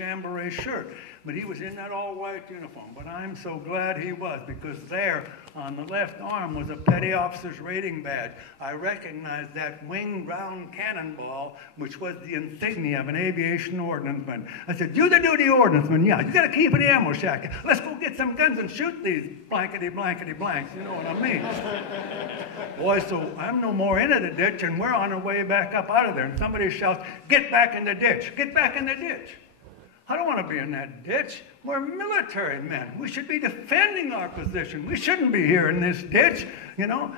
chambray shirt. But he was in that all-white uniform. But I'm so glad he was, because there on the left arm was a petty officer's rating badge. I recognized that winged round cannonball, which was the insignia of an aviation ordnanceman. I said, "You the duty ordnanceman? Yeah, you got to keep in the ammo shack. Let's go get some guns and shoot these blankety blanks. You know what I mean?" Boy, so I'm no more into the ditch, and we're on our way back up out of there. And somebody shouts, "Get back in the ditch! Get back in the ditch!" I don't want to be in that ditch. We're military men. We should be defending our position. We shouldn't be here in this ditch, you know.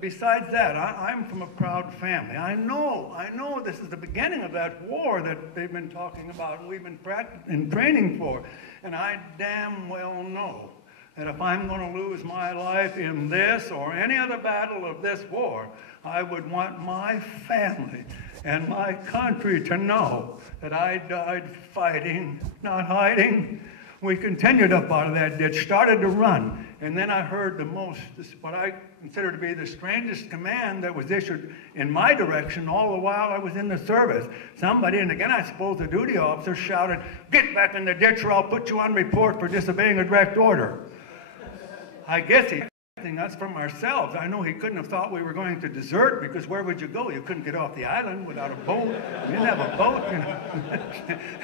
Besides that, I'm from a proud family. I know this is the beginning of that war that they've been talking about and we've been practicing training for. And I damn well know that if I'm going to lose my life in this or any other battle of this war, I would want my family and my country to know that I died fighting, not hiding. We continued up out of that ditch, started to run, and then I heard what I consider to be the strangest command that was issued in my direction all the while I was in the service. Somebody, and again I suppose the duty officer, shouted, "Get back in the ditch or I'll put you on report for disobeying a direct order." I guess he was protecting us from ourselves. I know he couldn't have thought we were going to desert, because where would you go? You couldn't get off the island without a boat. You didn't have a boat, you know.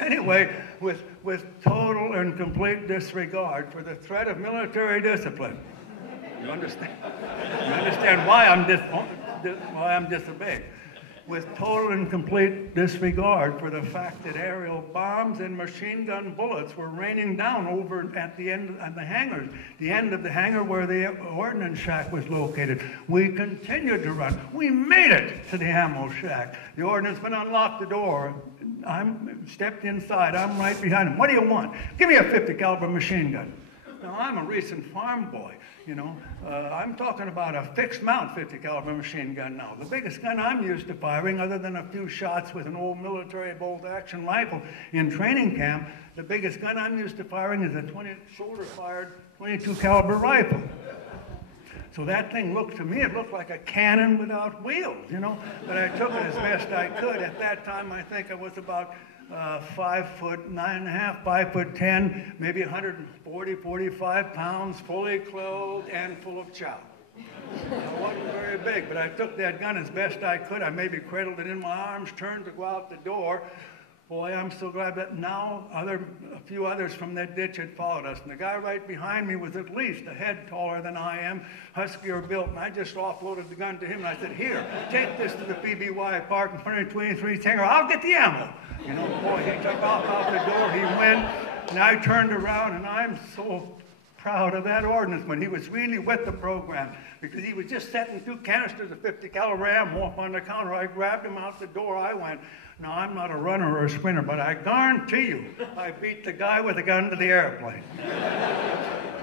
Anyway, with total and complete disregard for the threat of military discipline. You understand? You understand why I'm disobeying. With total and complete disregard for the fact that aerial bombs and machine gun bullets were raining down over at the end of the hangars, the end of the hangar where the ordnance shack was located. We continued to run. We made it to the ammo shack. The ordnanceman unlocked the door. I stepped inside. I'm right behind him. "What do you want?" "Give me a 50 caliber machine gun." Now, I'm a recent farm boy, you know. I'm talking about a fixed mount 50 caliber machine gun now. The biggest gun I'm used to firing, other than a few shots with an old military bolt action rifle in training camp, the biggest gun I'm used to firing is a shoulder-fired 22 caliber rifle. So that thing looked to me, it looked like a cannon without wheels, you know. But I took it as best I could. At that time, I think I was about 5'9.5", 5'10", maybe 140, 45 pounds, fully clothed and full of chow. I wasn't very big, but I took that gun as best I could. I maybe cradled it in my arms, turned to go out the door. Boy, I'm so glad that now a few others from that ditch had followed us. And the guy right behind me was at least a head taller than I am, huskier built. And I just offloaded the gun to him and I said, "Here, take this to the PBY park in front of 23 hangar. I'll get the ammo." You know, boy, he took off out the door. He went, and I turned around, and I'm so proud of that ordnanceman. He was really with the program, because he was just setting 2 canisters of 50 caliber ammo up on the counter. I grabbed him out the door. I went. Now, I'm not a runner or a sprinter, but I guarantee you, I beat the guy with the gun to the airplane.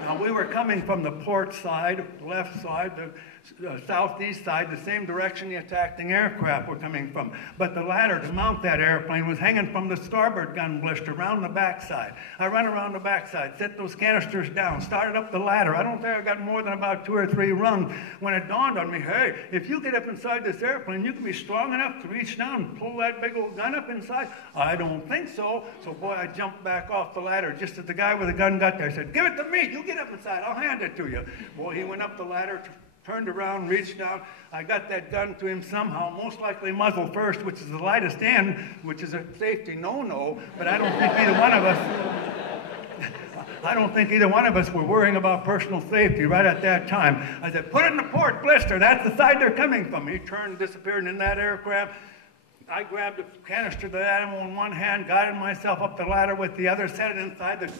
Now, we were coming from the port side, the left side, the southeast side, the same direction the attacking aircraft were coming from. But the ladder to mount that airplane was hanging from the starboard gun blister around the backside. I ran around the backside, set those canisters down, started up the ladder. I don't think I got more than about 2 or 3 rungs when it dawned on me, hey, if you get up inside this airplane, you can be strong enough to reach down and pull that big old gun up inside. I don't think so. So, boy, I jumped back off the ladder just as the guy with the gun got there. I said, "Give it to me. You get up inside. I'll hand it to you." Boy, he went up the ladder, turned around, reached down. I got that gun to him somehow, most likely muzzle first, which is the lightest end, which is a safety no-no, but I don't think either one of us were worrying about personal safety right at that time. I said, "Put it in the port blister. That's the side they're coming from." He turned, disappeared in that aircraft. I grabbed a canister of that ammo in one hand, guided myself up the ladder with the other, set it inside the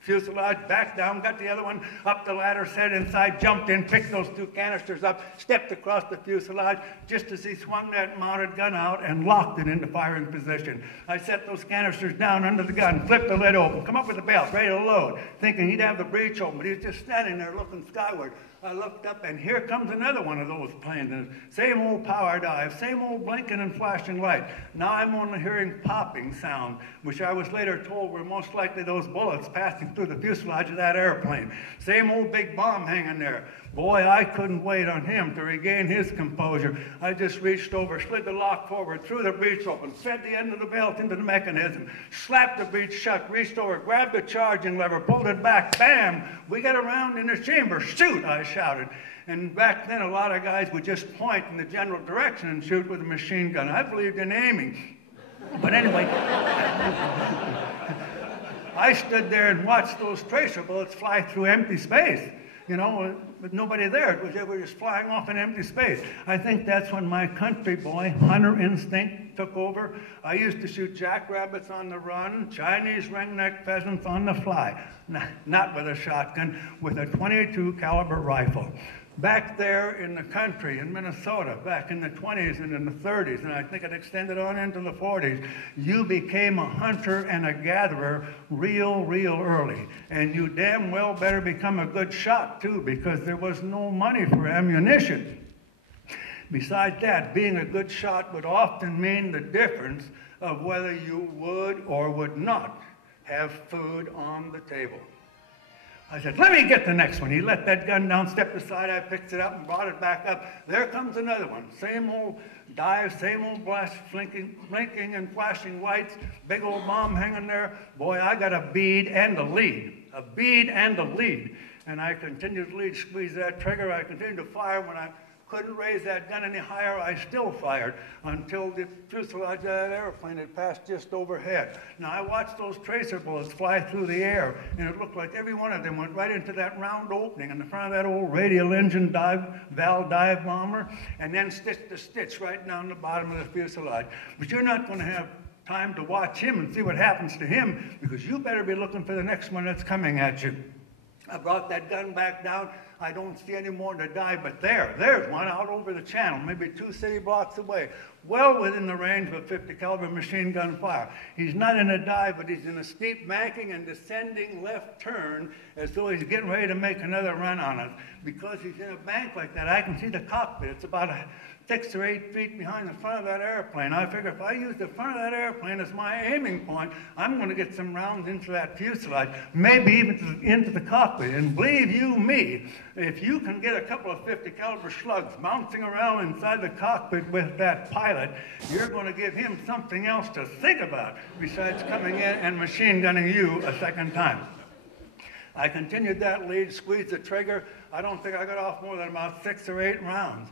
fuselage, back down, got the other one up the ladder, set it inside, jumped in, picked those 2 canisters up, stepped across the fuselage just as he swung that mounted gun out and locked it into firing position. I set those canisters down under the gun, flipped the lid open, come up with the belt, ready to load, thinking he'd have the breech open, but he was just standing there looking skyward. I looked up, and here comes another one of those planes. And same old power dive, same old blinking and flashing light. Now I'm only hearing popping sound, which I was later told were most likely those bullets passing through the fuselage of that airplane. Same old big bomb hanging there. Boy, I couldn't wait on him to regain his composure. I just reached over, slid the lock forward, threw the breech open, fed the end of the belt into the mechanism, slapped the breech shut, reached over, grabbed the charging lever, pulled it back, bam! We got around in the chamber. Shoot, I shouted. And back then, a lot of guys would just point in the general direction and shoot with a machine gun. I believed in aiming. But anyway, I stood there and watched those tracer bullets fly through empty space, you know, with nobody there. They were just flying off in empty space. I think that's when my country boy hunter instinct took over. I used to shoot jackrabbits on the run, Chinese ringneck pheasants on the fly, not with a shotgun, with a .22 caliber rifle. Back there in the country, in Minnesota, back in the 20s and in the 30s, and I think it extended on into the 40s, you became a hunter and a gatherer real early. And you damn well better become a good shot, too, because there was no money for ammunition. Besides that, being a good shot would often mean the difference of whether you would or would not have food on the table. I said, let me get the next one. He let that gun down, stepped aside, I picked it up and brought it back up. There comes another one. Same old dive, same old blast, blinking and flashing lights, big old bomb hanging there. Boy, I got a bead and a lead. A bead and a lead. And I continued to lead, squeeze that trigger. I continued to fire. When I couldn't raise that gun any higher, I still fired until the fuselage of that airplane had passed just overhead. Now, I watched those tracer bullets fly through the air, and it looked like every one of them went right into that round opening in the front of that old radial engine valve dive bomber, and then stitch to stitch right down the bottom of the fuselage. But you're not going to have time to watch him and see what happens to him, because you better be looking for the next one that's coming at you. I brought that gun back down. I don't see any more to dive, but there's one out over the channel, maybe 2 city blocks away, well within the range of a 50 caliber machine gun fire. He's not in a dive, but he's in a steep banking and descending left turn as though he's getting ready to make another run on us. Because he's in a bank like that, I can see the cockpit. It's about 6 or 8 feet behind the front of that airplane. I figure if I use the front of that airplane as my aiming point, I'm going to get some rounds into that fuselage, maybe even into the cockpit. And believe you me, if you can get a couple of 50 caliber slugs bouncing around inside the cockpit with that pilot, you're going to give him something else to think about besides coming in and machine gunning you a second time. I continued that lead, squeezed the trigger. I don't think I got off more than about 6 or 8 rounds.